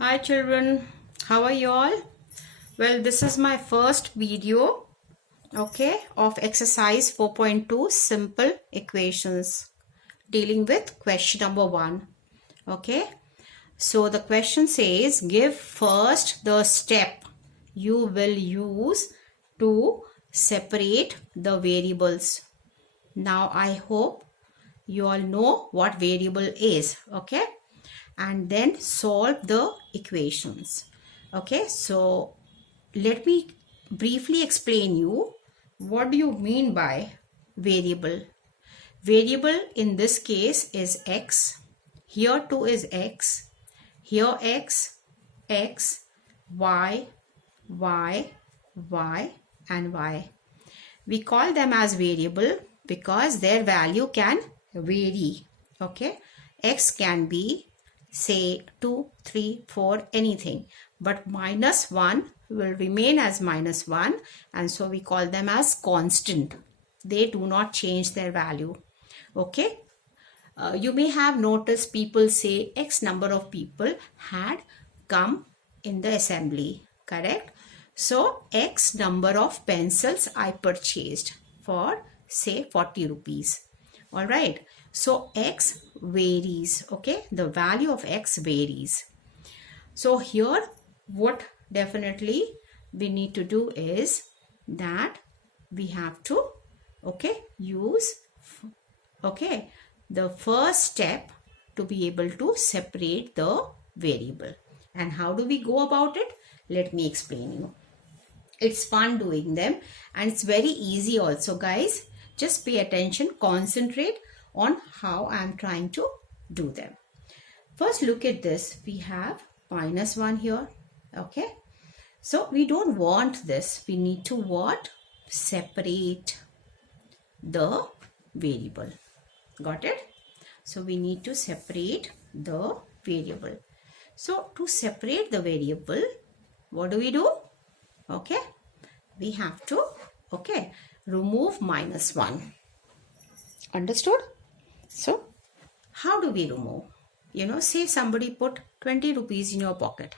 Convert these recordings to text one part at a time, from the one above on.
Hi children, how are you all? Well, this is my first video, of exercise 4.2 simple equations dealing with question number 1. So the question says give first the step you will use to separate the variables. Now I hope you all know what variable is, and then solve the equations. So let me briefly explain you what do you mean by variable. Variable in this case is x, here too is x, here x, y, and y. We call them as variable because their value can vary. X can be say 2, 3, 4, anything, but minus 1 will remain as minus 1, and so we call them as constant. They do not change their value. You may have noticed people say x number of people had come in the assembly, correct? So x number of pencils I purchased for say 40 rupees. All right, so x varies. The value of x varies. So here what definitely we need to do is that we have to use the first step to be able to separate the variable. And how do we go about it? Let me explain you. It's fun doing them and it's very easy also, guys. Just pay attention, concentrate on how I am trying to do them. First, look at this. We have minus 1 here. So we don't want this. We need to what? Separate the variable. Got it? So we need to separate the variable. So to separate the variable, what do? We have to remove minus 1. Understood? So how do we remove? Say somebody put 20 rupees in your pocket.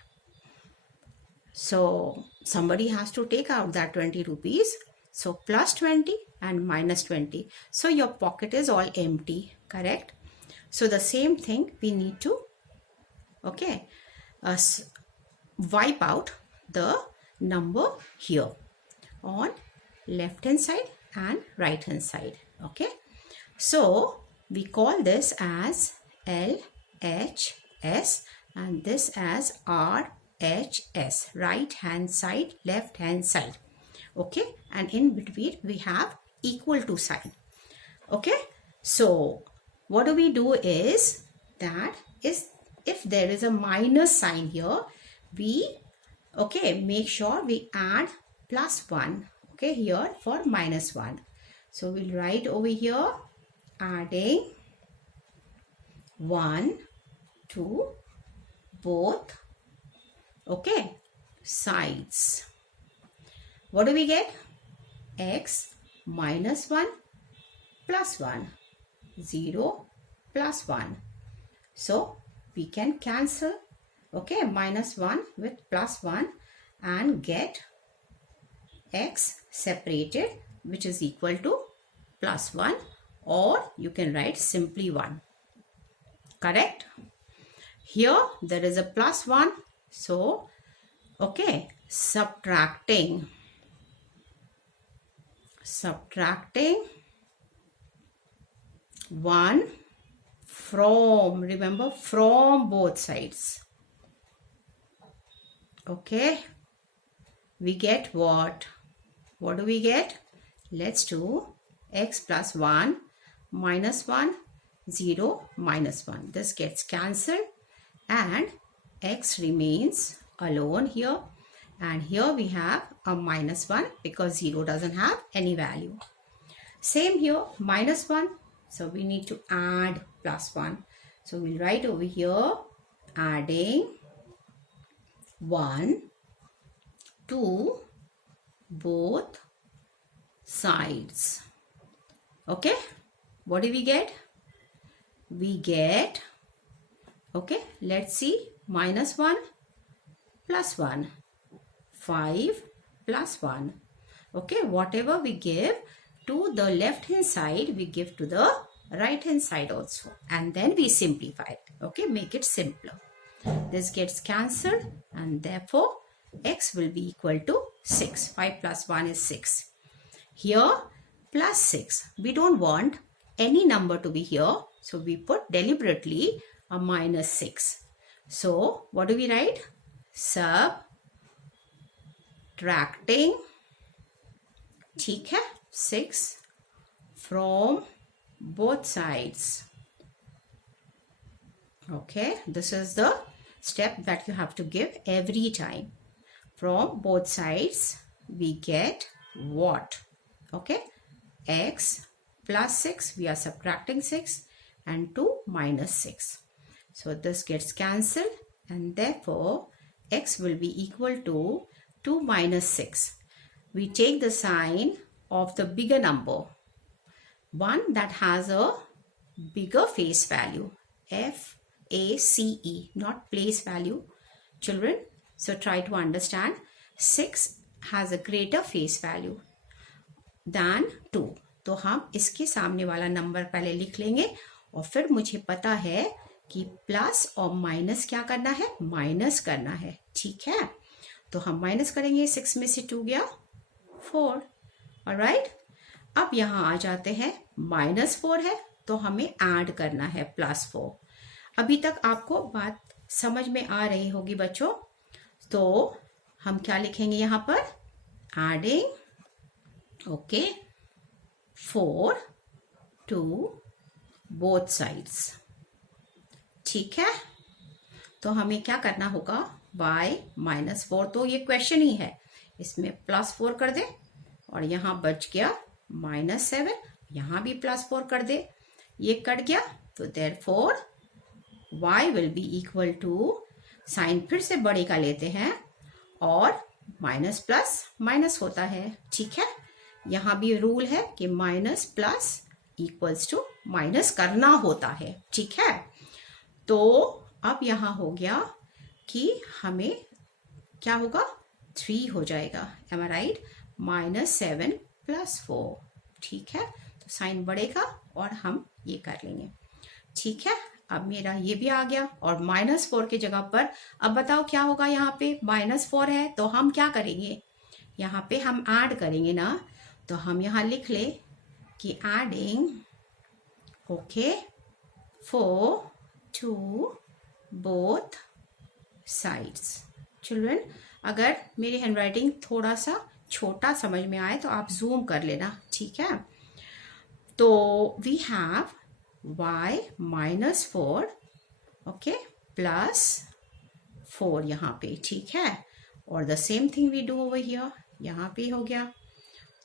So somebody has to take out that 20 rupees. So plus 20 and minus 20. So your pocket is all empty, correct? So the same thing we need to wipe out the number here on left hand side and right hand side. So we call this as LHS and this as RHS, right hand side, left hand side. And in between we have equal to sign. So what do we do is that if there is a minus sign here, we make sure we add plus 1 here for minus 1. So we'll write over here adding 1 to both sides. What do we get? X minus 1 plus 1, 0 plus 1. So we can cancel minus 1 with plus 1 and get x separated, which is equal to plus 1, or you can write simply 1. Correct? Here there is a plus 1. So subtracting 1 from, remember, from both sides. We get what? What do we get? Let's do x plus 1 minus 1, 0 minus 1. This gets cancelled and x remains alone here. And here we have a minus 1 because 0 doesn't have any value. Same here, minus 1. So we need to add plus 1. So we'll write over here adding 1 to both sides. What do we get? We get, let's see, minus 1 plus 1. 5 plus 1. Okay, whatever we give to the left hand side, we give to the right hand side also. And then we simplify it. Okay, make it simpler. This gets cancelled and therefore x will be equal to 6. 5 plus 1 is 6. Here plus 6. We don't want any number to be here. So we put deliberately a minus 6. So what do we write? Subtracting, ठीक है, 6 from both sides. Okay, this is the step that you have to give every time. From both sides we get what? Okay, x plus 6, we are subtracting 6, and 2 minus 6. So this gets cancelled and therefore x will be equal to 2 minus 6. We take the sign of the bigger number, one that has a bigger face value, FACE, not place value, children. So try to understand, 6 has a greater face value than 2. तो हम इसके सामने वाला number पहले लिख लेंगे और फिर मुझे पता है कि प्लस और माइनस क्या करना है, माइनस करना है, ठीक है। तो हम माइनस करेंगे, 6 में से 2 गया 4, ऑलराइट। अब यहाँ आ जाते हैं, -4 है तो हमें ऐड करना है +4। अभी तक आपको बात समझ में आ रही होगी बच्चों। तो हम क्या लिखेंगे यहाँ पर, adding, okay, 4 to both sides, ठीक है। तो हमें क्या करना होगा, y -4, तो ये क्वेश्चन ही है, इसमें +4 कर दे और यहाँ बच गया -7, यहाँ भी +4 कर दे, ये कट गया, तो therefore y will be equal to, sign फिर से बड़े का लेते हैं और माइनस प्लस माइनस होता है, ठीक है। यहाँ भी रूल है कि minus plus equals to minus करना होता है, ठीक है। तो अब यहाँ हो गया कि हमें क्या होगा, 3 हो जाएगा, एम आई राइट, -7 + 4, ठीक है। तो साइन बढ़ेगा और हम ये कर लेंगे, ठीक है। अब मेरा ये भी आ गया और -4 की जगह पर अब बताओ क्या होगा, यहाँ पे -4 है तो हम क्या करेंगे, यहाँ पे हम ऐड करेंगे ना, तो हम यहाँ लिख ले कि adding, okay, 4 to both sides। Children, अगर मेरी हैंडराइटिंग थोड़ा सा छोटा समझ में आए तो आप जूम कर लेना, ठीक है। तो वी हैव y -4, ओके, +4 यहाँ पे, ठीक है। और the same thing we do over here, यहाँ पे हो गया।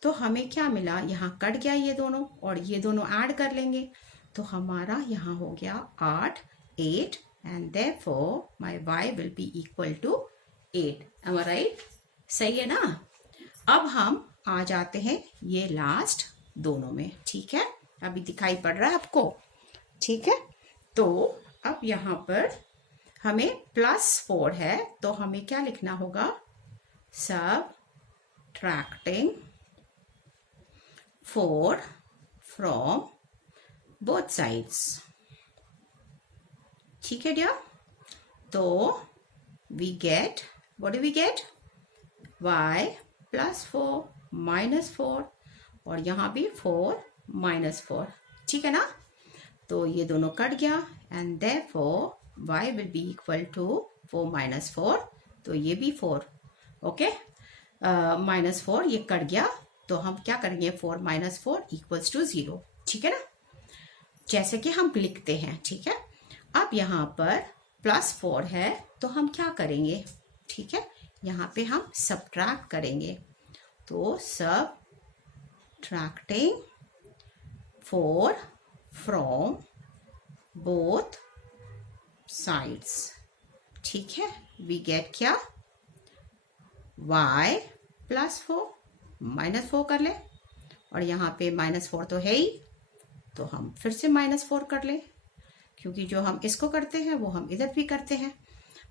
तो हमें क्या मिला, यहाँ कट गया ये दोनों और ये दोनों ऐड कर लेंगे, तो हमारा यहाँ हो गया 8 and therefore my y will be equal to 8, am I right, सही है ना। अब हम आ जाते हैं ये लास्ट दोनों में, ठीक है। अभी दिखाई पड़ रहा है आपको, ठीक है। तो अब यहाँ पर हमें +4 है तो हमें क्या लिखना होगा, सबट्रैक्टिंग 4 फ्रॉम बोथ साइड्स, ठीक है डियर। तो we get, what do we get, y +4 -4 और यहाँ भी 4 -4, ठीक है ना। तो ये दोनों कट गया and therefore y will be equal to 4 - 4, तो ये भी 4, ओके, -4 ये कट गया, तो हम क्या करेंगे, 4 - 4 इक्वल्स टू 0, ठीक है ना, जैसे कि हम लिखते हैं, ठीक है। अब यहाँ पर +4 है तो हम क्या करेंगे, ठीक है, यहाँ पे हम सबट्रैक्ट करेंगे, तो सबट्रैक्टिंग 4 फ्रॉम बोथ साइड्स, ठीक है। वी गेट क्या, y +4 -4 कर ले और यहाँ पे -4 तो है ही, तो हम फिर से -4 कर ले, क्योंकि जो हम इसको करते हैं वो हम इधर भी करते हैं।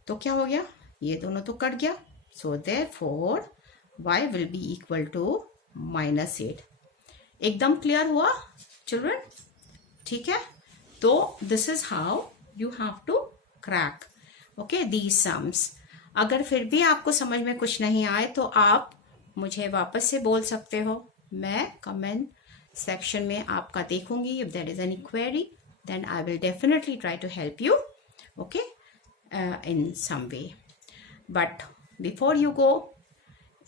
तो क्या हो गया, ये दोनों तो कट गया. So therefore y will be equal to -8. एकदम क्लियर हुआ चिल्ड्रन? ठीक है. तो this is how you have to crack okay these sums. अगर फिर भी आपको समझ में कुछ नहीं आए तो आप मुझे वापस से बोल सकते हो. मैं कमेंट सेक्शन में आपका देखूंगी. If there is any query then I will definitely try to help you, okay, in some way. But before you go,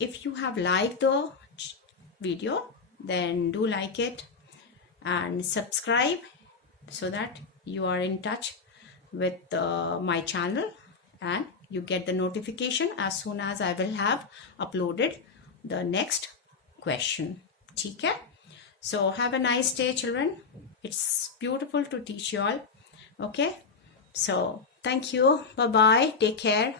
if you have liked the video, then do like it and subscribe so that you are in touch with my channel and you get the notification as soon as I will have uploaded the next question. ठीक है? So have a nice day, children. It's beautiful to teach you all. Okay. So thank you. Bye bye. Take care.